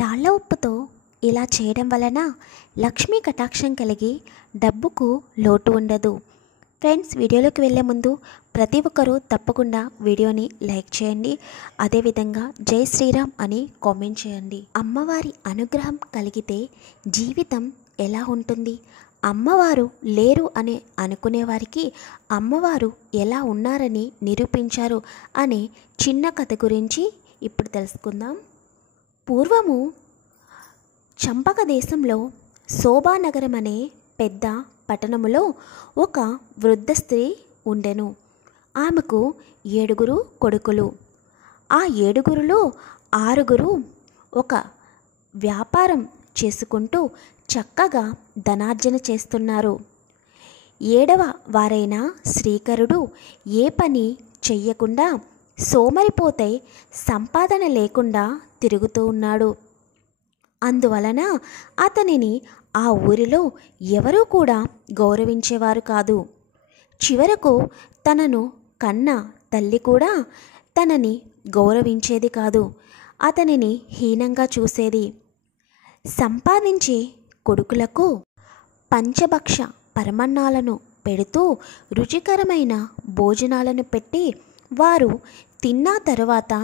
రాళ్ల ఉప్పుతో ఇలా చేయడం వలన లక్ష్మీ కటాక్షం కలిగి డబ్బుకు లోటు ఉండదు. ఫ్రెండ్స్, వీడియోలోకి వెళ్ళే ముందు ప్రతి ఒక్కరూ తప్పకుండా వీడియోని లైక్ చేయండి. అదేవిధంగా జై శ్రీరామ్ అని కామెంట్ చేయండి. అమ్మవారి అనుగ్రహం కలిగితే జీవితం ఎలా ఉంటుంది, అమ్మవారు లేరు అని అనుకునే వారికి అమ్మవారు ఎలా ఉన్నారని నిరూపించారు అనే చిన్న కథ గురించి ఇప్పుడు తెలుసుకుందాం. పూర్వము చంపక దేశంలో శోభానగరం అనే పెద్ద పట్టణములో ఒక వృద్ధ స్త్రీ ఉండెను. ఆమెకు 7 కొడుకులు. ఆ 7లో 6 ఒక వ్యాపారం చేసుకుంటూ చక్కగా ధనార్జన చేస్తున్నారు. 7వ వారైన శ్రీకరుడు ఏ పని చెయ్యకుండా సోమరిపోతై సంపాదన లేకుండా తిరుగుతూ ఉన్నాడు. అందువలన అతనిని ఆ ఊరిలో ఎవరూ కూడా గౌరవించేవారు కాదు. చివరకు తనను కన్న తల్లి కూడా తనని గౌరవించేది కాదు, అతనిని హీనంగా చూసేది. సంపాదించే కొడుకులకు పంచభక్ష పరమన్నాలను పెడుతూ రుచికరమైన భోజనాలను పెట్టి వారు తిన్న తరువాత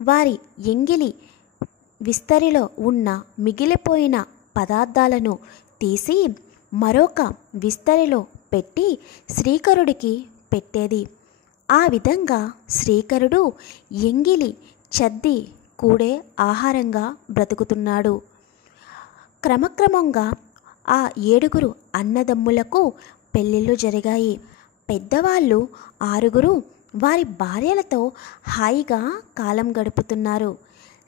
వారి ఎంగిలి విస్తరిలో ఉన్న మిగిలిపోయిన పదార్థాలను తీసి మరొక విస్తరిలో పెట్టి శ్రీకరుడికి పెట్టేది. ఆ విధంగా శ్రీకరుడు ఎంగిలి చద్ది కూడే ఆహారంగా బ్రతుకుతున్నాడు. క్రమక్రమంగా ఆ 7 అన్నదమ్ములకు పెళ్ళిళ్ళు జరిగాయి. పెద్దవాళ్ళు 6 వారి భార్యలతో హాయిగా కాలం గడుపుతున్నారు.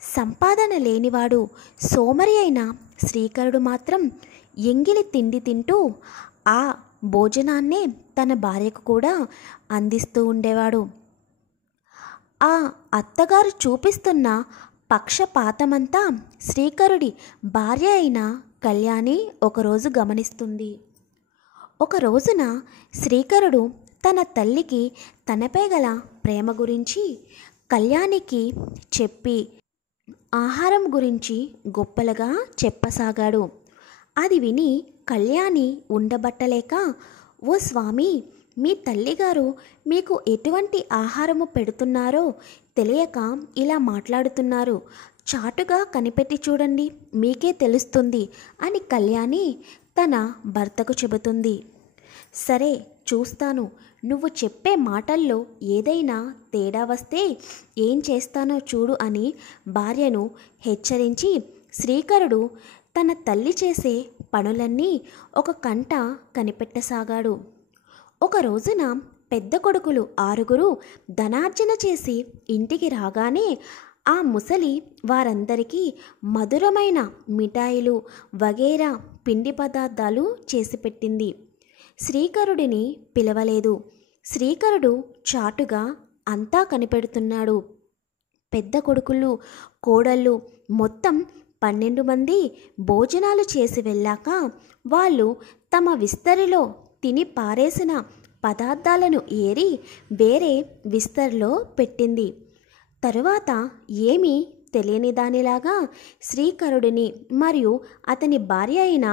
సంపాదన లేనివాడు సోమరి అయిన శ్రీకరుడు మాత్రం ఎంగిలి తిండి తింటూ ఆ భోజనాన్నే తన భార్యకు కూడా అందిస్తూ ఉండేవాడు. ఆ అత్తగారు చూపిస్తున్న పక్షపాతమంతా శ్రీకరుడి భార్య అయిన కళ్యాణి ఒకరోజు గమనిస్తుంది. ఒక రోజున శ్రీకరుడు తన తల్లికి తనపై గల ప్రేమ గురించి కళ్యాణికి చెప్పి ఆహారం గురించి గొప్పలుగా చెప్పసాగాడు. అది విని కళ్యాణి ఉండబట్టలేక, ఓ స్వామి, మీ తల్లిగారు మీకు ఎటువంటి ఆహారము పెడుతున్నారో తెలియక ఇలా మాట్లాడుతున్నారు. చాటుగా కనిపెట్టి చూడండి, మీకే తెలుస్తుంది అని కళ్యాణి తన భర్తకు చెబుతుంది. సరే, చూస్తాను. నువ్వు చెప్పే మాటల్లో ఏదైనా తేడా వస్తే ఏం చేస్తానో చూడు అని భార్యను హెచ్చరించి శ్రీకరుడు తన తల్లి చేసే పనులన్నీ ఒక కంట కనిపెట్టసాగాడు. ఒక రోజున పెద్ద కొడుకులు 6 ధనార్జన చేసి ఇంటికి రాగానే ఆ ముసలి వారందరికీ మధురమైన మిఠాయిలు వగైరా పిండి పదార్థాలు చేసి పెట్టింది. శ్రీకరుడిని పిలవలేదు. శ్రీకరుడు చాటుగా అంతా కనిపెడుతున్నాడు. పెద్ద కొడుకులు కోడళ్ళు మొత్తం 12 మంది భోజనాలు చేసి వెళ్ళాక వాళ్ళు తమ విస్తరిలో తిని పారేసిన పదార్థాలను ఏరి వేరే విస్తరిలో పెట్టింది. తరువాత ఏమీ తెలియని దానిలాగా శ్రీకరుడిని మరియు అతని భార్య అయిన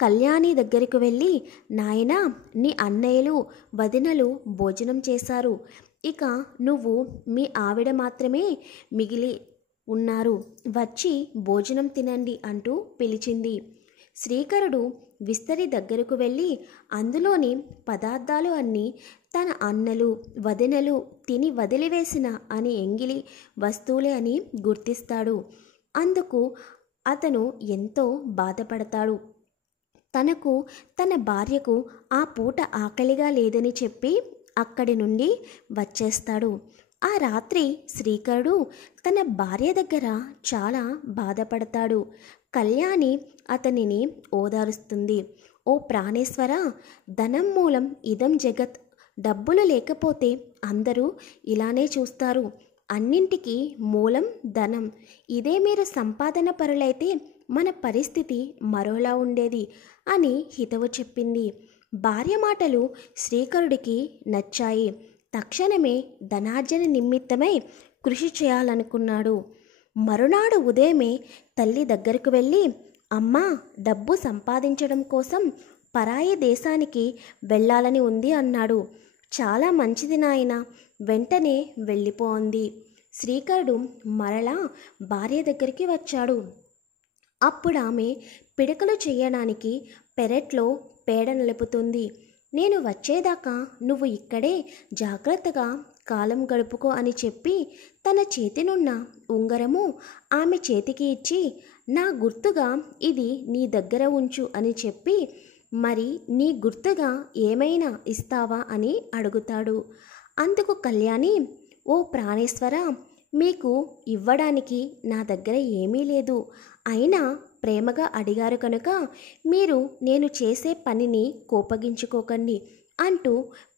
కళ్యాణి దగ్గరికి వెళ్ళి, నాయనా, నీ అన్నయ్యలు వదినలు భోజనం చేశారు. ఇక నువ్వు మీ ఆవిడ మాత్రమే మిగిలి ఉన్నారు. వచ్చి భోజనం తినండి అంటూ పిలిచింది. శ్రీకరుడు విస్తరి దగ్గరకు వెళ్ళి అందులోని పదార్థాలు అన్నీ తన అన్నలు వదినలు తిని వదిలివేసిన అని ఎంగిలి వస్తువులే అని గుర్తిస్తాడు. అందుకు అతను ఎంతో బాధపడతాడు. తనకు తన భార్యకు ఆ పూట ఆకలిగా లేదని చెప్పి అక్కడి నుండి వచ్చేస్తాడు. ఆ రాత్రి శ్రీకరుడు తన భార్య దగ్గర చాలా బాధపడతాడు. కళ్యాణి అతనిని ఓదారుస్తుంది. ఓ ప్రాణేశ్వర, ధనం మూలం ఇదం జగత్. డబ్బులు లేకపోతే అందరూ ఇలానే చూస్తారు. అన్నింటికీ మూలం ధనం. ఇదే మీరు సంపాదన పరులైతే మన పరిస్థితి మరోలా ఉండేది అని హితవు చెప్పింది. భార్య మాటలు శ్రీకరుడికి నచ్చాయి. తక్షణమే ధనార్జన నిమిత్తమై కృషి చేయాలనుకున్నాడు. మరునాడు ఉదయమే తల్లి దగ్గరకు వెళ్ళి, అమ్మా, డబ్బు సంపాదించడం కోసం పరాయి దేశానికి వెళ్ళాలని ఉంది అన్నాడు. చాలా మంచిది నాయనా, వెంటనే వెళ్ళిపో అంది. శ్రీకరుడు మరలా భార్య దగ్గరికి వచ్చాడు. అప్పుడు ఆమె పిడకలు చేయడానికి పెరట్లో పేడ నలుపుతుంది. నేను వచ్చేదాకా నువ్వు ఇక్కడే జాగ్రత్తగా కాలం గడుపుకో అని చెప్పి తన చేతినున్న ఉంగరము ఆమె చేతికి ఇచ్చి, నా గుర్తుగా ఇది నీ దగ్గర ఉంచు అని చెప్పి, మరి నీ గుర్తుగా ఏమైనా ఇస్తావా అని అడుగుతాడు. అందుకు కళ్యాణి, ఓ ప్రాణేశ్వర, మీకు ఇవ్వడానికి నా దగ్గర ఏమీ లేదు. అయినా ప్రేమగా అడిగారు కనుక మీరు నేను చేసే పనిని కోపగించుకోకండి అంటూ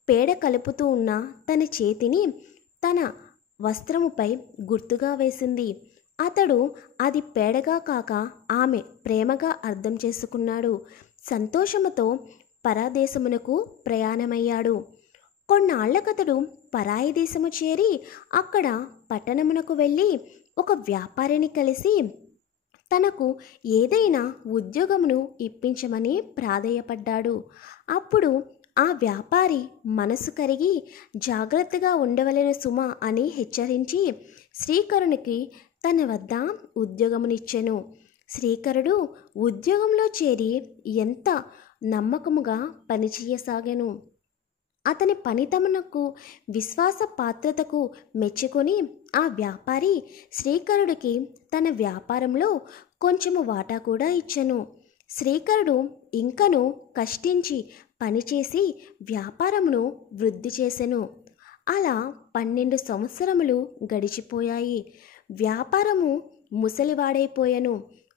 పేడ కలుపుతూ ఉన్న తన చేతిని తన వస్త్రముపై గుర్తుగా వేసింది. అతడు అది పేడగా కాక ఆమె ప్రేమగా అర్థం చేసుకున్నాడు. సంతోషముతో పరదేశమునకు ప్రయాణమయ్యాడు. కొన్నాళ్లకతడు పరాయి దేశము చేరి అక్కడ పట్టణమునకు వెళ్ళి ఒక వ్యాపారిని కలిసి తనకు ఏదైనా ఉద్యోగమును ఇప్పించమని ప్రాధేయపడ్డాడు. అప్పుడు ఆ వ్యాపారి మనసు కరిగి, జాగ్రత్తగా ఉండవలెను సుమా అని హెచ్చరించి శ్రీకరునికి తన వద్ద ఉద్యోగమునిచ్చెను. శ్రీకరుడు ఉద్యోగంలో చేరి ఎంత నమ్మకముగా పనిచేయసాగెను. అతని పనితనకు విశ్వాస పాత్రతకు మెచ్చుకొని ఆ వ్యాపారి శ్రీకరుడికి తన వ్యాపారంలో కొంచెము వాటా కూడా ఇచ్చెను. శ్రీకరుడు ఇంకను కష్టించి పనిచేసి వ్యాపారమును వృద్ధి చేసెను. అలా 12 సంవత్సరములు గడిచిపోయాయి. వ్యాపారము ముసలివాడైపోయెను.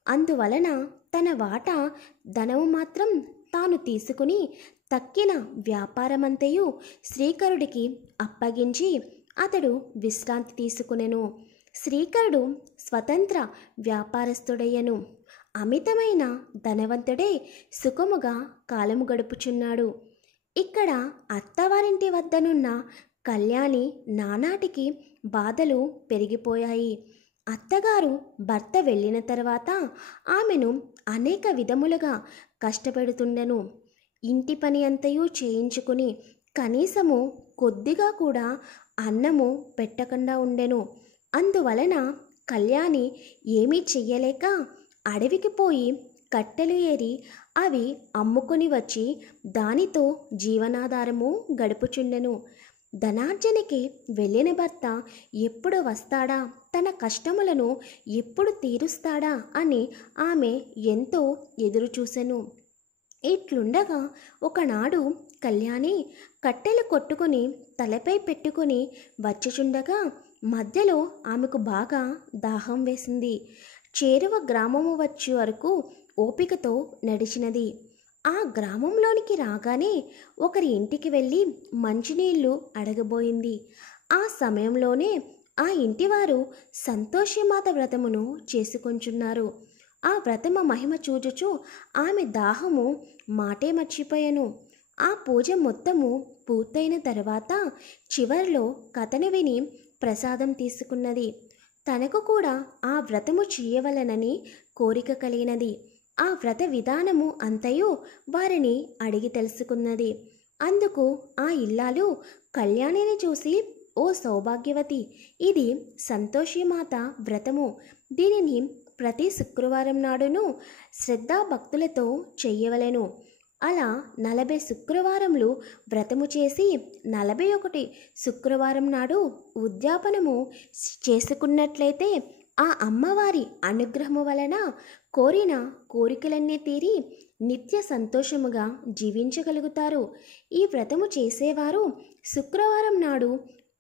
అందువలన తన వాటా ధనము మాత్రం తాను తీసుకుని తక్కిన వ్యాపారమంతయు శ్రీకరుడికి అప్పగించి అతడు విశ్రాంతి తీసుకునెను. శ్రీకరుడు స్వతంత్ర వ్యాపారస్తుడయ్యను. అమితమైన ధనవంతుడే సుఖముగా కాలము గడుపుచున్నాడు. ఇక్కడ అత్తవారింటి వద్దనున్న కళ్యాణి నానాటికి బాధలు పెరిగిపోయాయి. అత్తగారు భర్త వెళ్ళిన తర్వాత ఆమెను అనేక విధములుగా కష్టపెడుతుండెను. ఇంటి పని అంతయు చేయించుకుని కనీసము కొద్దిగా కూడా అన్నము పెట్టకుండా ఉండెను. అందువలన కళ్యాణి ఏమీ చెయ్యలేక అడవికి పోయి కట్టెలు ఏరి అవి అమ్ముకొని వచ్చి దానితో జీవనాధారము గడుపుచుండెను. ధనార్జనకి వెళ్ళిన భర్త ఎప్పుడు వస్తాడా, తన కష్టములను ఎప్పుడు తీరుస్తాడా అని ఆమె ఎంతో ఎదురుచూసెను. ఇట్లుండగా ఒకనాడు కళ్యాణి కట్టెలు కొట్టుకొని తలపై పెట్టుకొని వచ్చుచుండగా మధ్యలో ఆమెకు బాగా దాహం వేసింది. చేరువ గ్రామము వచ్చే వరకు ఓపికతో నడిచినది. ఆ గ్రామంలోనికి రాగానే ఒకరి ఇంటికి వెళ్ళి మంచినీళ్లు అడగబోయింది. ఆ సమయంలోనే ఆ ఇంటివారు సంతోషమాత వ్రతమును చేసుకొంచున్నారు. ఆ వ్రతమ మహిమ చూచుచు ఆమె దాహము మాటే మర్చిపోయెను. ఆ పూజ మొత్తము పూర్తయిన తర్వాత చివర్లో కథను విని ప్రసాదం తీసుకున్నది. తనకు కూడా ఆ వ్రతము చేయవలనని కోరిక కలిగినది. ఆ వ్రత విధానము అంతయు వారిని అడిగి తెలుసుకున్నది. అందుకు ఆ ఇల్లాలు కళ్యాణిని చూసి, ఓ సౌభాగ్యవతి, ఇది సంతోషిమాత వ్రతము. దీనిని ప్రతి శుక్రవారం నాడును శ్రద్ధాభక్తులతో చెయ్యవలెను. అలా 40 శుక్రవారములు వ్రతము చేసి 41 శుక్రవారం నాడు ఉద్యాపనము చేసుకున్నట్లయితే ఆ అమ్మవారి అనుగ్రహము వలన కోరిన కోరికలన్నీ తీరి నిత్య సంతోషముగా జీవించగలుగుతారు. ఈ వ్రతము చేసేవారు శుక్రవారం నాడు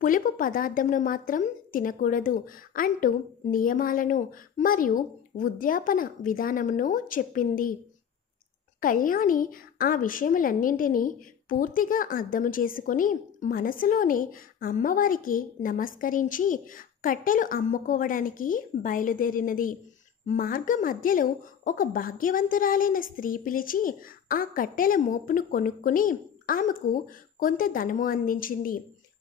పులుపు పదార్థమును మాత్రం తినకూడదు అంటూ నియమాలను మరియు ఉద్యాపన విధానమును చెప్పింది. కళ్యాణి ఆ విషయములన్నింటినీ పూర్తిగా అర్థము చేసుకొని మనసులోనే అమ్మవారికి నమస్కరించి కట్టెలు అమ్ముకోవడానికి బయలుదేరినది. మార్గ మధ్యలో ఒక భాగ్యవంతురాలైన స్త్రీ పిలిచి ఆ కట్టెల మోపును కొనుక్కుని ఆమెకు కొంత ధనము అందించింది.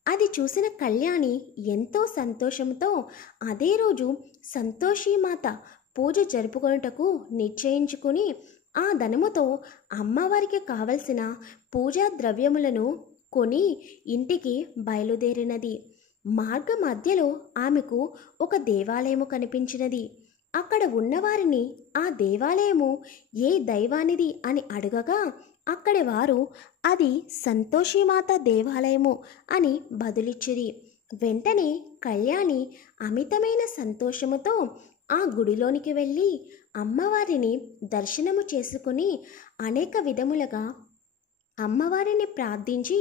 అది చూసిన కళ్యాణి ఎంతో సంతోషంతో అదే రోజు సంతోషీమాత పూజ జరుపుకొనుటకు నిశ్చయించుకుని ఆ ధనముతో అమ్మవారికి కావలసిన పూజా ద్రవ్యములను కొని ఇంటికి బయలుదేరినది. మార్గ మధ్యలో ఆమెకు ఒక దేవాలయము కనిపించినది. అక్కడ ఉన్నవారిని ఆ దేవాలయము ఏ దైవానిది అని అడగగా అక్కడి వారు అది సంతోషీమాత దేవాలయము అని బదులిచ్చిరి. వెంటనే కళ్యాణి అమితమైన సంతోషముతో ఆ గుడిలోనికి వెళ్ళి అమ్మవారిని దర్శనము చేసుకుని అనేక విధములుగా అమ్మవారిని ప్రార్థించి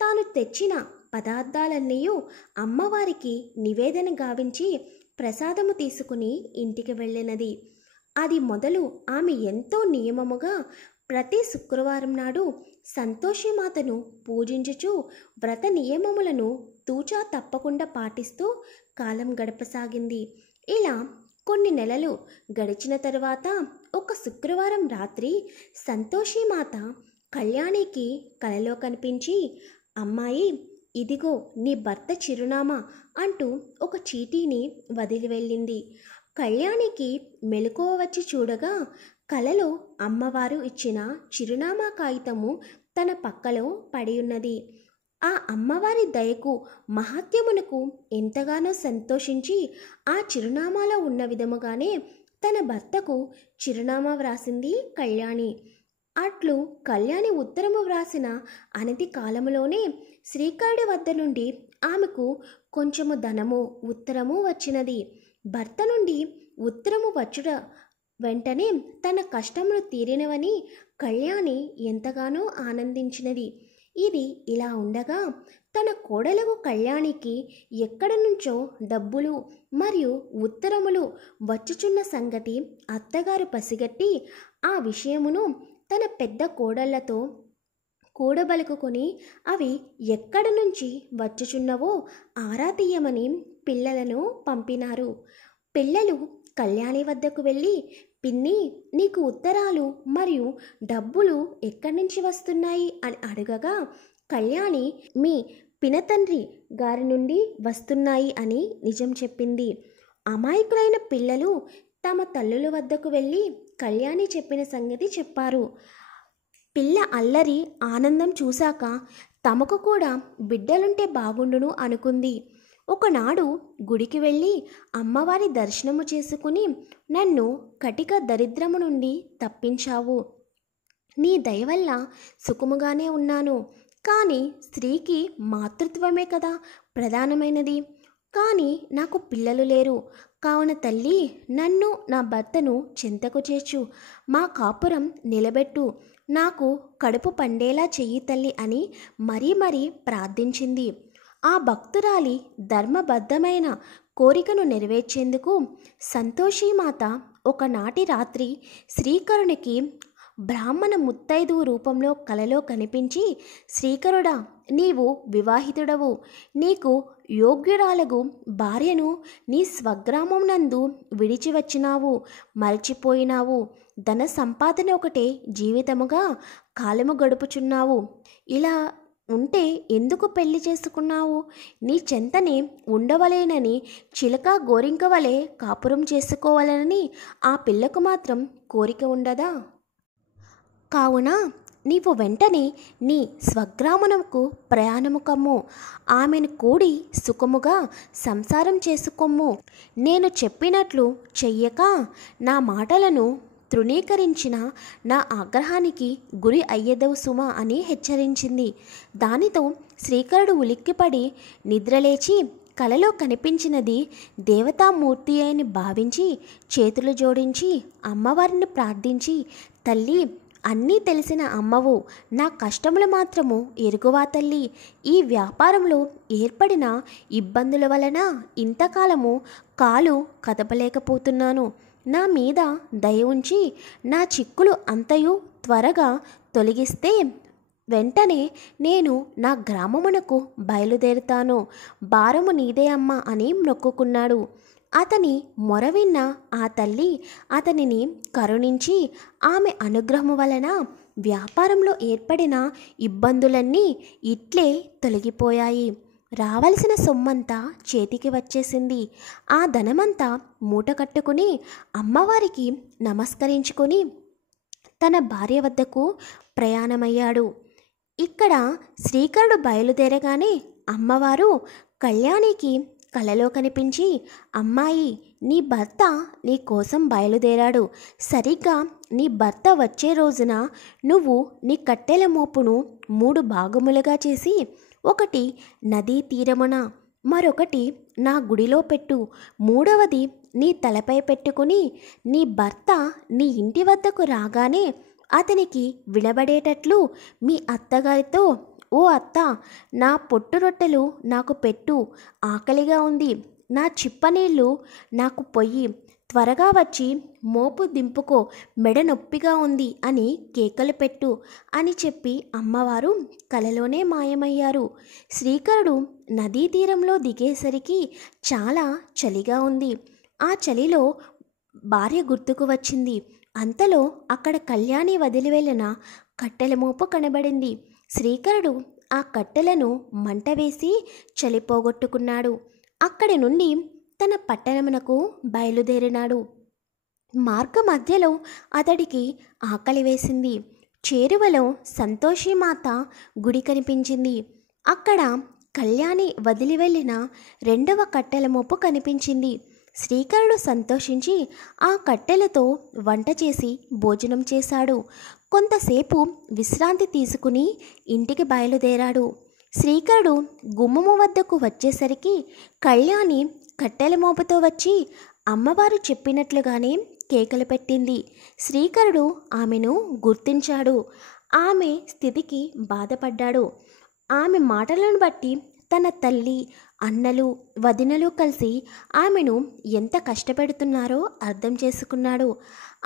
తాను తెచ్చిన పదార్థాలన్నీ అమ్మవారికి నివేదన గావించి ప్రసాదము తీసుకుని ఇంటికి వెళ్ళినది. అది మొదలు ఆమె ఎంతో నియమముగా ప్రతి శుక్రవారం నాడు సంతోషిమాతను పూజించుచు వ్రత నియమములను తూచా తప్పకుండా పాటిస్తూ కాలం గడపసాగింది. ఇలా కొన్ని నెలలు గడిచిన తరువాత ఒక శుక్రవారం రాత్రి సంతోషిమాత కళ్యాణికి కలలో కనిపించి, అమ్మాయి, ఇదిగో నీ భర్త చిరునామా అంటూ ఒక చీటీని వదిలి వెళ్ళింది. కళ్యాణికి మెలకువ వచ్చి చూడగా కలలో అమ్మవారు ఇచ్చిన చిరునామా కాగితము తన పక్కలో పడి ఉన్నది. ఆ అమ్మవారి దయకు మహాత్యమునకు ఎంతగానో సంతోషించి ఆ చిరునామాలో ఉన్న విధముగానే తన భర్తకు చిరునామా వ్రాసింది కళ్యాణి. అట్లు కళ్యాణి ఉత్తరము వ్రాసిన అనతి కాలములోనే శ్రీకరుడి వద్ద నుండి ఆమెకు కొంచెము ధనము ఉత్తరము వచ్చినది. భర్త నుండి ఉత్తరము వచ్చుట వెంటనే తన కష్టములు తీరినవని కళ్యాణి ఎంతగానో ఆనందించినది. ఇది ఇలా ఉండగా తన కోడలకు కళ్యాణికి ఎక్కడి నుంచో డబ్బులు మరియు ఉత్తరములు వచ్చుచున్న సంగతి అత్తగారు పసిగట్టి ఆ విషయమును తన పెద్ద కోడళ్లతో కూడబలుకుని అవి ఎక్కడి నుంచి వచ్చుచున్నవో ఆరా తీయమని పిల్లలను పంపినారు. పిల్లలు కళ్యాణి వద్దకు వెళ్ళి, పిన్ని, నీకు ఉత్తరాలు మరియు డబ్బులు ఎక్కడి నుంచి వస్తున్నాయి అని అడగగా కళ్యాణి మీ పినతండ్రి గారి నుండి వస్తున్నాయి అని నిజం చెప్పింది. అమాయకులైన పిల్లలు తమ తల్లుల వద్దకు వెళ్ళి కళ్యాణి చెప్పిన సంగతి చెప్పారు. పిల్ల అల్లరి ఆనందం చూశాక తమకు కూడా బిడ్డలుంటే బాగుండును అనుకుంది. ఒకనాడు గుడికి వెళ్ళి అమ్మవారి దర్శనము చేసుకుని, నన్ను కటిక దరిద్రము నుండి తప్పించావు, నీ దయవల్ల సుఖముగానే ఉన్నాను. కానీ స్త్రీకి మాతృత్వమే కదా ప్రధానమైనది. కానీ నాకు పిల్లలు లేరు. కావున తల్లి, నన్ను నా భర్తను చెంతకు చేర్చు, మా కాపురం నిలబెట్టు, నాకు కడుపు పండేలా చెయ్యి తల్లి అని మరీ మరీ ప్రార్థించింది. ఆ భక్తురాలి ధర్మబద్ధమైన కోరికను నెరవేర్చేందుకు సంతోషీమాత ఒకనాటి రాత్రి శ్రీకరునికి బ్రాహ్మణ ముత్తైదువు రూపంలో కలలో కనిపించి, శ్రీకరుడా, నీవు వివాహితుడవు, నీకు యోగ్యురాలగు భార్యను నీ స్వగ్రామం నందు విడిచి వచ్చినావు, మరచిపోయినావు, ధన సంపాదన ఒకటే జీవితముగా కాలము గడుపుచున్నావు. ఇలా ఉంటే ఎందుకు పెళ్లి చేసుకున్నావు? నీ చెంతనే ఉండవలేనని చిలక గోరింక వలె కాపురం చేసుకోవాలని ఆ పిల్లకు మాత్రం కోరిక ఉండదా? కావున నీవు వెంటనే నీ స్వగ్రామమునకు ప్రయాణము కమ్ము, ఆమెను కూడి సుఖముగా సంసారం చేసుకొమ్ము. నేను చెప్పినట్లు చెయ్యక నా మాటలను తృణీకరించిన నా ఆగ్రహానికి గురి అయ్యేదవు సుమా అని హెచ్చరించింది. దానితో శ్రీకరుడు ఉలిక్కిపడి నిద్రలేచి కలలో కనిపించినది దేవతామూర్తి అని భావించి చేతులు జోడించి అమ్మవారిని ప్రార్థించి, తల్లి, అన్నీ తెలిసిన అమ్మవు, నా కష్టములు మాత్రము ఎరుగువా తల్లి. ఈ వ్యాపారంలో ఏర్పడిన ఇబ్బందుల వలన ఇంతకాలము కాలు కదపలేకపోతున్నాను. నా మీద దయ ఉంచి నా చిక్కులు అంతయు త్వరగా తొలగిస్తే వెంటనే నేను నా గ్రామమునకు బయలుదేరుతాను. భారము నీదే అమ్మా అని మొక్కుకున్నాడు. అతని మొరవిన్న ఆ తల్లి అతనిని కరుణించి ఆమె అనుగ్రహము వలన వ్యాపారంలో ఏర్పడిన ఇబ్బందులన్నీ ఇట్లే తొలగిపోయాయి. రావలసిన సొమ్మంతా చేతికి వచ్చేసింది. ఆ ధనమంతా మూట కట్టుకుని అమ్మవారికి నమస్కరించుకొని తన భార్య వద్దకు ప్రయాణమయ్యాడు. ఇక్కడ శ్రీకరుడు బయలుదేరగానే అమ్మవారు కళ్యాణికి కలలో కనిపించి, అమ్మాయి, నీ భర్త నీ కోసం బయలుదేరాడు. సరిగ్గా నీ భర్త వచ్చే రోజున నువ్వు నీ కట్టెల మోపును 3 భాగములుగా చేసి, ఒకటి నదీ తీరమున, మరొకటి నా గుడిలో పెట్టు, మూడవది నీ తలపై పెట్టుకుని నీ భర్త నీ ఇంటి వద్దకు రాగానే అతనికి వినబడేటట్లు మీ అత్తగారితో, ఓ అత్త, నా పొట్టు రొట్టెలు నాకు పెట్టు, ఆకలిగా ఉంది, నా చిప్పనీళ్ళు నాకు పొయ్యి, త్వరగా వచ్చి మోపు దింపుకో, మెడ నొప్పిగా ఉంది అని కేకలు పెట్టు అని చెప్పి అమ్మవారు కలలోనే మాయమయ్యారు. శ్రీకరుడు నదీ తీరంలో దిగేసరికి చాలా చలిగా ఉంది. ఆ చలిలో భార్య గుర్తుకు వచ్చింది. అంతలో అక్కడ కళ్యాణి వదిలి వెళ్ళిన కట్టెల మోపు కనబడింది. శ్రీకరుడు ఆ కట్టెలను మంట వేసి చలిపోగొట్టుకున్నాడు. అక్కడి నుండి తన పట్టణమునకు బయలుదేరినాడు. మార్గ మధ్యలో అతడికి ఆకలి వేసింది. చేరువలో సంతోషిమాత గుడి కనిపించింది. అక్కడ కళ్యాణి వదిలి వెళ్ళిన 2వ కట్టెల మోపు కనిపించింది. శ్రీకరుడు సంతోషించి ఆ కట్టెలతో వంట చేసి భోజనం చేశాడు. కొంతసేపు విశ్రాంతి తీసుకుని ఇంటికి బయలుదేరాడు. శ్రీకరుడు గుమ్మము వద్దకు వచ్చేసరికి కళ్యాణి కట్టెల మోపుతో వచ్చి అమ్మవారు చెప్పినట్లుగానే కేకలు పెట్టింది. శ్రీకరుడు ఆమెను గుర్తించాడు. ఆమె స్థితికి బాధపడ్డాడు. ఆమె మాటలను బట్టి తన తల్లి, అన్నలు, వదినలు కలిసి ఆమెను ఎంత కష్టపెడుతున్నారో అర్థం చేసుకున్నాడు.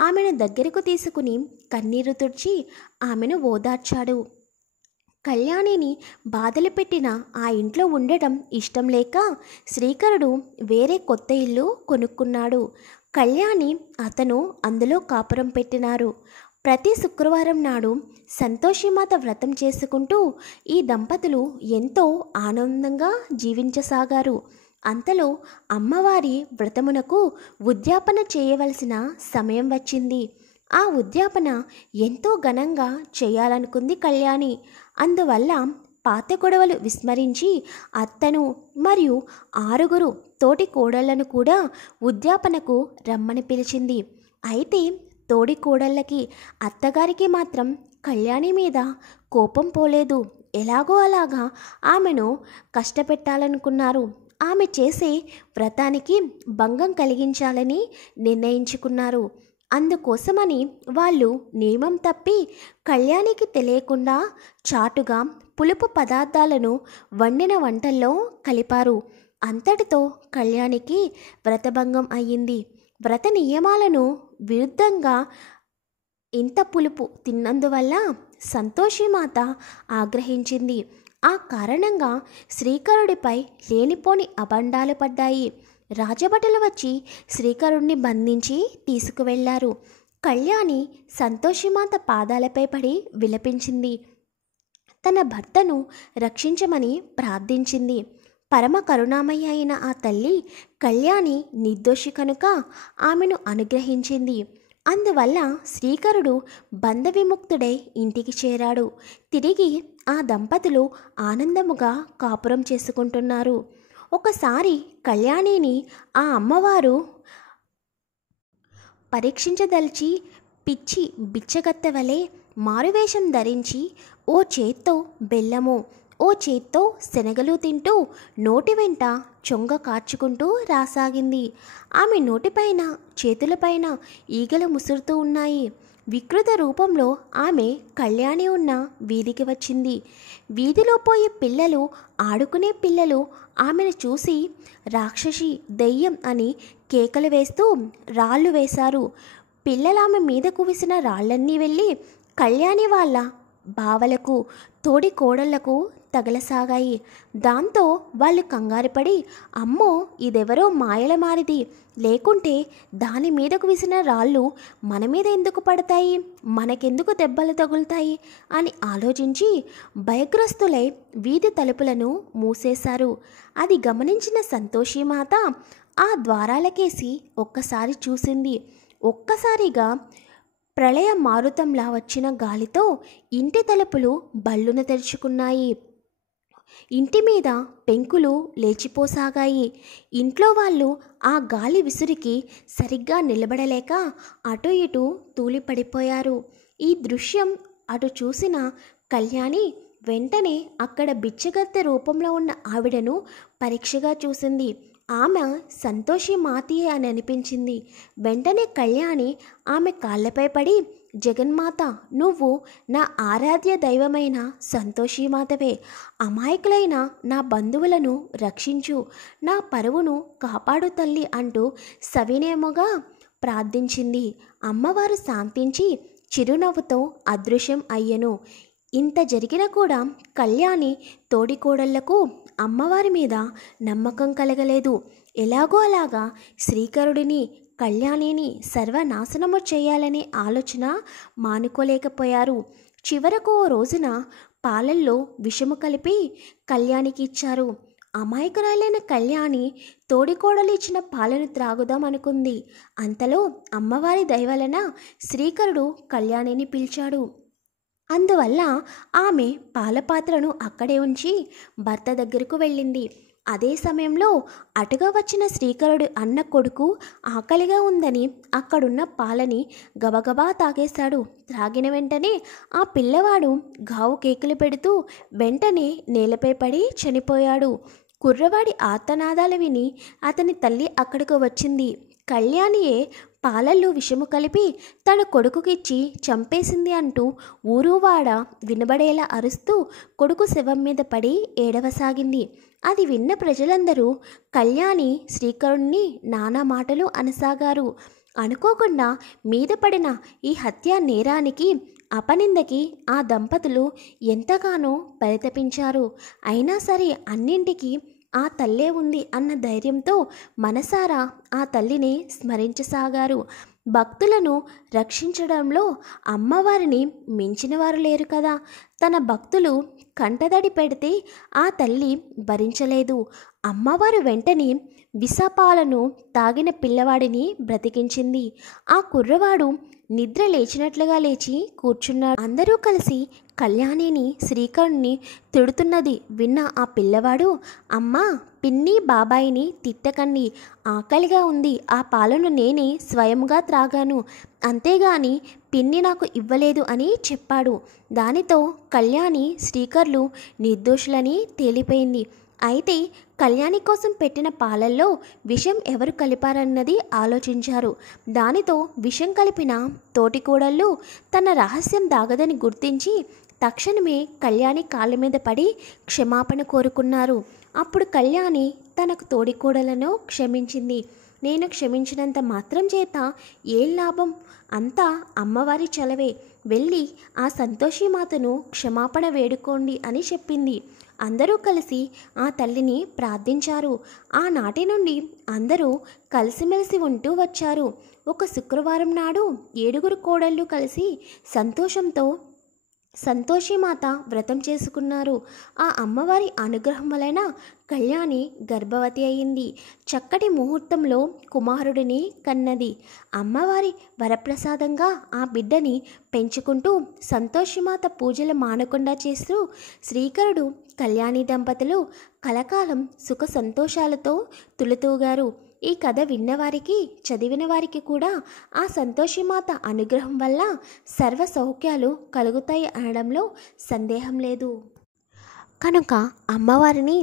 ఆమెను దగ్గరకు తీసుకుని కన్నీరు తుడిచి ఆమెను ఓదార్చాడు. కళ్యాణిని బాధలు పెట్టిన ఆ ఇంట్లో ఉండటం ఇష్టం లేక శ్రీకరుడు వేరే కొత్త ఇల్లు కొనుక్కున్నాడు. కళ్యాణి, అతను అందులో కాపురం పెట్టినారు. ప్రతి శుక్రవారం నాడు సంతోషిమాత వ్రతం చేసుకుంటూ ఈ దంపతులు ఎంతో ఆనందంగా జీవించసాగారు. అంతలో అమ్మవారి వ్రతమునకు ఉద్యాపన చేయవలసిన సమయం వచ్చింది. ఆ ఉద్యాపన ఎంతో ఘనంగా చేయాలనుకుంది కళ్యాణి. అందువల్ల పాత గొడవలు విస్మరించి అత్తను మరియు 6 తోటి కోడళ్లను కూడా ఉద్యాపనకు రమ్మని పిలిచింది. అయితే తోడి కోడళ్ళకి, అత్తగారికి మాత్రం కళ్యాణి మీద కోపం పోలేదు. ఎలాగో అలాగా ఆమెను కష్టపెట్టాలనుకున్నారు. ఆమె చేసే వ్రతానికి భంగం కలిగించాలని నిర్ణయించుకున్నారు. అందుకోసమని వాళ్ళు నియమం తప్పి కళ్యాణికి తెలియకుండా చాటుగా పులుపు పదార్థాలను వండిన వంటల్లో కలిపారు. అంతటితో కళ్యాణికి వ్రతభంగం అయ్యింది. వ్రత నియమాలను విరుద్ధంగా ఇంత పులుపు తిన్నందువల్ల సంతోషిమాత ఆగ్రహించింది. ఆ కారణంగా శ్రీకరుడిపై లేనిపోని అబండాలు పడ్డాయి. రాజభటులు వచ్చి శ్రీకరుణ్ణి బంధించి తీసుకువెళ్లారు. కళ్యాణి సంతోషిమాత పాదాలపై పడి విలపించింది. తన భర్తను రక్షించమని ప్రార్థించింది. పరమ కరుణామయ్య అయిన ఆ తల్లి కళ్యాణి నిర్దోషి కనుక ఆమెను అనుగ్రహించింది. అందువల్ల శ్రీకరుడు బంధ విముక్తుడై ఇంటికి చేరాడు. తిరిగి ఆ దంపతులు ఆనందముగా కాపురం చేసుకుంటున్నారు. ఒకసారి కళ్యాణిని ఆ అమ్మవారు పరీక్షించదలిచి పిచ్చి బిచ్చగత్తె వలె మారువేషం ధరించి ఓ చేత్తో బెల్లము, ఓ చేత్తో శనగలు తింటూ నోటి వెంట చొంగ కార్చుకుంటూ రాసాగింది. ఆమె నోటిపైన, చేతులపైన ఈగలు ముసురుతూ ఉన్నాయి. వికృత రూపంలో ఆమె కళ్యాణి ఉన్న వీధికి వచ్చింది. వీధిలో పోయే పిల్లలు, ఆడుకునే పిల్లలు ఆమెను చూసి రాక్షసి, దెయ్యం అని కేకలు వేస్తూ రాళ్ళు వేశారు. పిల్లలు ఆమె మీద కువిసిన రాళ్ళన్నీ వెళ్ళి కళ్యాణి వాళ్ళ బావలకు, తోడి కోడళ్లకు తగలసాగాయి. దాంతో వాళ్ళు కంగారుపడి, అమ్మో ఇదెవరో మాయల మారిది, లేకుంటే దాని మీదకు విసిన రాళ్ళు మన మీద ఎందుకు పడతాయి, మనకెందుకు దెబ్బలు తగులుతాయి అని ఆలోచించి భయగ్రస్తులై వీధి తలుపులను మూసేశారు. అది గమనించిన సంతోషిమాత ఆ ద్వారాలకేసి ఒక్కసారి చూసింది. ఒక్కసారిగా ప్రళయ మారుతంలా వచ్చిన గాలితో ఇంటి తలుపులు బళ్ళున తెరుచుకున్నాయి. ఇంటి మీద పెంకులు లేచిపోసాగాయి. ఇంట్లో వాళ్ళు ఆ గాలి విసురికి సరిగ్గా నిలబడలేక అటు ఇటు తూలిపడిపోయారు. ఈ దృశ్యం అటు చూసిన కళ్యాణి వెంటనే అక్కడ బిచ్చగత్తె రూపంలో ఉన్న ఆవిడను పరీక్షగా చూసింది. ఆమె సంతోషి మాతియే అని అనిపించింది. వెంటనే కళ్యాణి ఆమె కాళ్ళపై పడి, జగన్మాత, నువ్వు నా ఆరాధ్య దైవమైన సంతోషిమాతవే, అమాయకులైన నా బంధువులను రక్షించు, నా పరువును కాపాడు తల్లి అంటూ సవినయముగా ప్రార్థించింది. అమ్మవారు శాంతించి చిరునవ్వుతో అదృశ్యం అయ్యెను. ఇంత జరిగినా కూడా కళ్యాణి తోడికోడళ్లకు అమ్మవారి మీద నమ్మకం కలగలేదు. ఎలాగో అలాగా శ్రీకరుడిని కళ్యాణిని సర్వనాశనము చేయాలనే ఆలోచన మానుకోలేకపోయారు. చివరకు ఓ రోజున పాలల్లో విషము కలిపి కళ్యాణికి ఇచ్చారు. అమాయకురాలైన కళ్యాణి తోడికోడలు ఇచ్చిన పాలను త్రాగుదామనుకుంది. అంతలో అమ్మవారి దయవలన శ్రీకరుడు కళ్యాణిని పిలిచాడు. అందువల్ల ఆమె పాలపాత్రను అక్కడే ఉంచి భర్త దగ్గరకు వెళ్ళింది. అదే సమయంలో అటుగా వచ్చిన శ్రీకరుడు అన్న కొడుకు ఆకలిగా ఉందని అక్కడున్న పాలని గబగబా తాగేశాడు. త్రాగిన వెంటనే ఆ పిల్లవాడు గావు కేకలు పెడుతూ వెంటనే నేలపై పడి చనిపోయాడు. కుర్రవాడి ఆర్తనాదాలు విని అతని తల్లి అక్కడికి వచ్చింది. కళ్యాణియే పాలల్లో విషము కలిపి తన కొడుకుకిచ్చి చంపేసింది అంటూ ఊరువాడ వినబడేలా అరుస్తూ కొడుకు శవం మీద పడి ఏడవసాగింది. అది విన్న ప్రజలందరూ కళ్యాణి శ్రీకరుణ్ణి నానా మాటలు అనసాగారు. అనుకోకుండా మీద పడిన ఈ హత్యా నేరానికి అపనిందకి ఆ దంపతులు ఎంతగానో పరితపించారు. అయినా సరే అన్నింటికీ ఆ తల్లే ఉంది అన్న ధైర్యంతో మనసారా ఆ తల్లిని స్మరించసాగారు. భక్తులను రక్షించడంలో అమ్మవారిని మించినవారు లేరు కదా. తన భక్తులు కంటదడి పెడితే ఆ తల్లి భరించలేదు. అమ్మవారు వెంటనే విషపాలను తాగిన పిల్లవాడిని బ్రతికించింది. ఆ కుర్రవాడు నిద్ర లేచినట్లుగా లేచి కూర్చున్నాడు. అందరూ కలిసి కళ్యాణిని శ్రీకరుణ్ణి తిడుతున్నది విన్న ఆ పిల్లవాడు, అమ్మా, పిన్ని బాబాయిని తిట్టకండి, ఆకలిగా ఉంది, ఆ పాలను నేనే స్వయంగా త్రాగాను, అంతేగాని పిన్ని నాకు ఇవ్వలేదు అని చెప్పాడు. దానితో కళ్యాణి శ్రీకర్లు నిర్దోషులని తేలిపోయింది. అయితే కళ్యాణి కోసం పెట్టిన పాలల్లో విషం ఎవరు కలిపారన్నది ఆలోచించారు. దానితో విషం కలిపిన తోటికోడళ్ళు తన రహస్యం దాగదని గుర్తించి తక్షణమే కళ్యాణి కాళ్ళ మీద పడి క్షమాపణ కోరుకున్నారు. అప్పుడు కళ్యాణి తనకు తోడికోడలను క్షమించింది. నేను క్షమించినంత మాత్రం చేత ఏం లాభం, అంతా అమ్మవారి చలవే, వెళ్ళి ఆ సంతోషిమాతను క్షమాపణ వేడుకోండి అని చెప్పింది. అందరూ కలిసి ఆ తల్లిని ప్రార్థించారు. ఆనాటి నుండి అందరూ కలిసిమెలిసి ఉంటూ వచ్చారు. ఒక శుక్రవారం నాడు 7 కోడళ్ళు కలిసి సంతోషంతో సంతోషిమాత వ్రతం చేసుకున్నారు. ఆ అమ్మవారి అనుగ్రహం వలన కళ్యాణి గర్భవతి అయింది. చక్కటి ముహూర్తంలో కుమారుడిని కన్నది. అమ్మవారి వరప్రసాదంగా ఆ బిడ్డని పెంచుకుంటూ సంతోషిమాత పూజలు మానకుండా చేస్తూ శ్రీకరుడు కళ్యాణి దంపతులు కలకాలం సుఖ సంతోషాలతో తులతూగారు. ఈ కథ విన్నవారికి, చదివిన వారికి కూడా ఆ సంతోషిమాత అనుగ్రహం వల్ల సర్వ సౌఖ్యాలు కలుగుతాయి అనడంలో సందేహం లేదు. కనుక అమ్మవారిని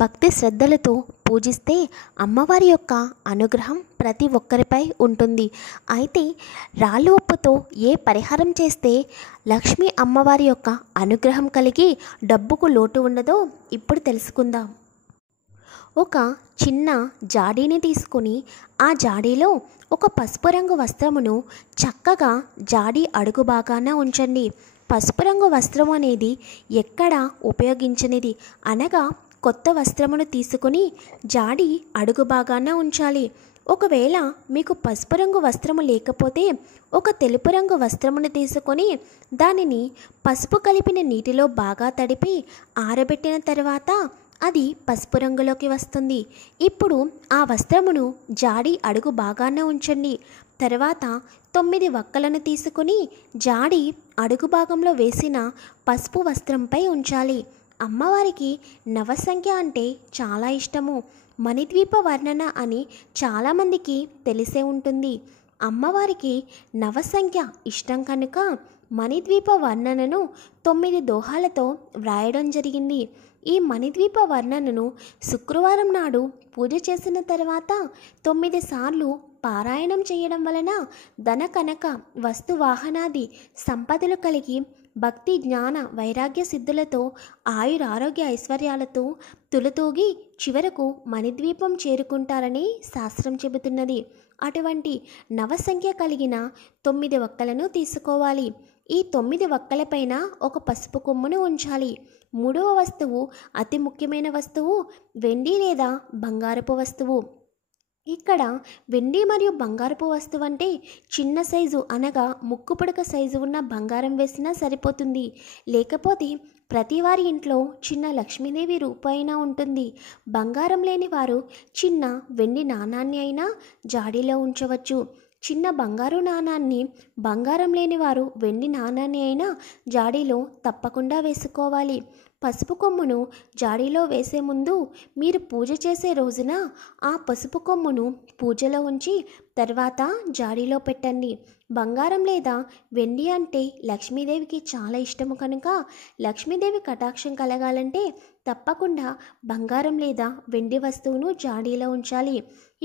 భక్తి శ్రద్ధలతో పూజిస్తే అమ్మవారి యొక్క అనుగ్రహం ప్రతి ఒక్కరిపై ఉంటుంది. అయితే రాళ్ళు ఉప్పుతో ఏ పరిహారం చేస్తే లక్ష్మీ అమ్మవారి యొక్క అనుగ్రహం కలిగి డబ్బుకు లోటు ఉండదో ఇప్పుడు తెలుసుకుందాం. ఒక చిన్న జాడీని తీసుకుని ఆ జాడీలో ఒక పసుపు రంగు వస్త్రమును చక్కగా జాడీ అడుగు భాగాన ఉంచండి. పసుపు రంగు వస్త్రం అనేది ఎక్కడ ఉపయోగించనిది, అనగా కొత్త వస్త్రమును తీసుకుని జాడి అడుగు భాగాన ఉంచాలి. ఒకవేళ మీకు పసుపు రంగు వస్త్రము లేకపోతే ఒక తెలుపు రంగు వస్త్రమును తీసుకొని దానిని పసుపు కలిపిన నీటిలో బాగా తడిపి ఆరబెట్టిన తర్వాత అది పసుపు రంగులోకి వస్తుంది. ఇప్పుడు ఆ వస్త్రమును జాడి అడుగు భాగాన ఉంచండి. తర్వాత 9 వక్కలను తీసుకుని జాడి అడుగు భాగంలో వేసిన పసుపు వస్త్రంపై ఉంచాలి. అమ్మవారికి నవసంఖ్య అంటే చాలా ఇష్టము. మణిద్వీప వర్ణన అని చాలామందికి తెలిసే ఉంటుంది. అమ్మవారికి నవసంఖ్య ఇష్టం కనుక మణిద్వీప వర్ణనను 9 దోహాలతో వ్రాయడం జరిగింది. ఈ మణిద్వీప వర్ణనను శుక్రవారం నాడు పూజ చేసిన తర్వాత 9 సార్లు పారాయణం చేయడం వలన ధన కనక వస్తు వాహనాది సంపదలు కలిగి భక్తి జ్ఞాన వైరాగ్య సిద్ధులతో ఆయురారోగ్య ఐశ్వర్యాలతో తులతూగి చివరకు మణిద్వీపం చేరుకుంటారని శాస్త్రం చెబుతున్నది. అటువంటి నవసంఖ్య కలిగిన 9 వక్కలను తీసుకోవాలి. ఈ 9 వక్కలపైన ఒక పసుపు కొమ్మును ఉంచాలి. మూడవ వస్తువు, అతి ముఖ్యమైన వస్తువు, వెండి లేదా బంగారపు వస్తువు. ఇక్కడ వెండి మరియు బంగారపు వస్తువు అంటే చిన్న సైజు అనగా ముక్కు పుడక సైజు ఉన్న బంగారం వేసినా సరిపోతుంది. లేకపోతే ప్రతి వారి ఇంట్లో చిన్న లక్ష్మీదేవి రూపైనా ఉంటుంది. బంగారం లేని వారు చిన్న వెండి నాణాన్ని అయినా జాడీలో ఉంచవచ్చు. చిన్న బంగారు నాణాన్ని, బంగారం లేని వారు వెండి నాణాన్ని అయినా జాడీలో తప్పకుండా వేసుకోవాలి. పసుపు కొమ్మును జాడీలో వేసే ముందు మీరు పూజ చేసే రోజున ఆ పసుపు కొమ్మును పూజలో ఉంచి తర్వాత జాడీలో పెట్టండి. బంగారం లేదా వెండి అంటే లక్ష్మీదేవికి చాలా ఇష్టము కనుక లక్ష్మీదేవి కటాక్షం కలగాలంటే తప్పకుండా బంగారం లేదా వెండి వస్తువును జాడీలో ఉంచాలి.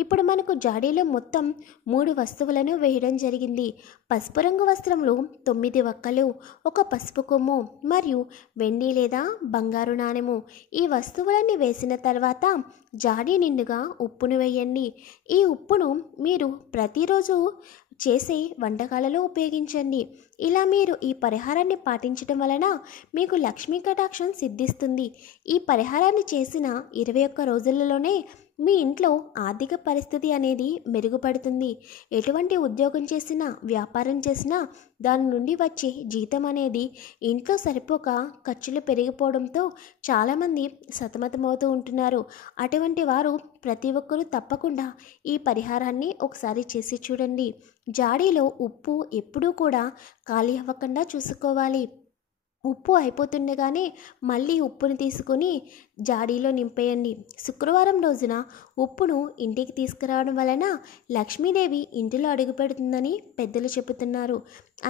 ఇప్పుడు మనకు జాడీలో మొత్తం 3 వస్తువులను వేయడం జరిగింది. పసుపు రంగు వస్త్రంలో 9 వక్కలు, ఒక పసుపు కొమ్ము మరియు వెండి లేదా బంగారు నాణెము. ఈ వస్తువులన్నీ వేసిన తర్వాత జాడీ నిండుగా ఉప్పును వేయండి. ఈ ఉప్పును మీరు ప్రతిరోజు చేసే వంటకాలలో ఉపయోగించండి. ఇలా మీరు ఈ పరిహారాన్ని పాటించడం వలన మీకు లక్ష్మీ కటాక్షం సిద్ధిస్తుంది. ఈ పరిహారాన్ని చేసిన 21 రోజులలోనే మీ ఇంట్లో ఆర్థిక పరిస్థితి అనేది మెరుగుపడుతుంది. ఎటువంటి ఉద్యోగం చేసినా, వ్యాపారం చేసినా దాని నుండి వచ్చే జీతం అనేది ఇంట్లో సరిపోక ఖర్చులు పెరిగిపోవడంతో చాలామంది సతమతమవుతూ ఉంటున్నారు. అటువంటి వారు ప్రతి ఒక్కరూ తప్పకుండా ఈ పరిహారాన్ని ఒకసారి చేసి చూడండి. జాడీలో ఉప్పు ఎప్పుడూ కూడా ఖాళీ అవ్వకుండా చూసుకోవాలి. ఉప్పు అయిపోతుండగానే మళ్ళీ ఉప్పును తీసుకొని జాడీలో నింపేయండి. శుక్రవారం రోజున ఉప్పును ఇంటికి తీసుకురావడం వలన లక్ష్మీదేవి ఇంటిలో అడుగుపెడుతుందని పెద్దలు చెబుతున్నారు.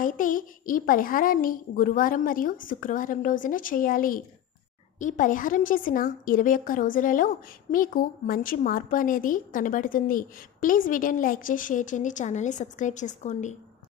అయితే ఈ పరిహారాన్ని గురువారం మరియు శుక్రవారం రోజున చేయాలి. ఈ పరిహారం చేసిన 21 రోజులలో మీకు మంచి మార్పు అనేది కనబడుతుంది. ప్లీజ్ వీడియోని లైక్ చేసి షేర్ చేయండి. ఛానల్ని సబ్స్క్రైబ్ చేసుకోండి.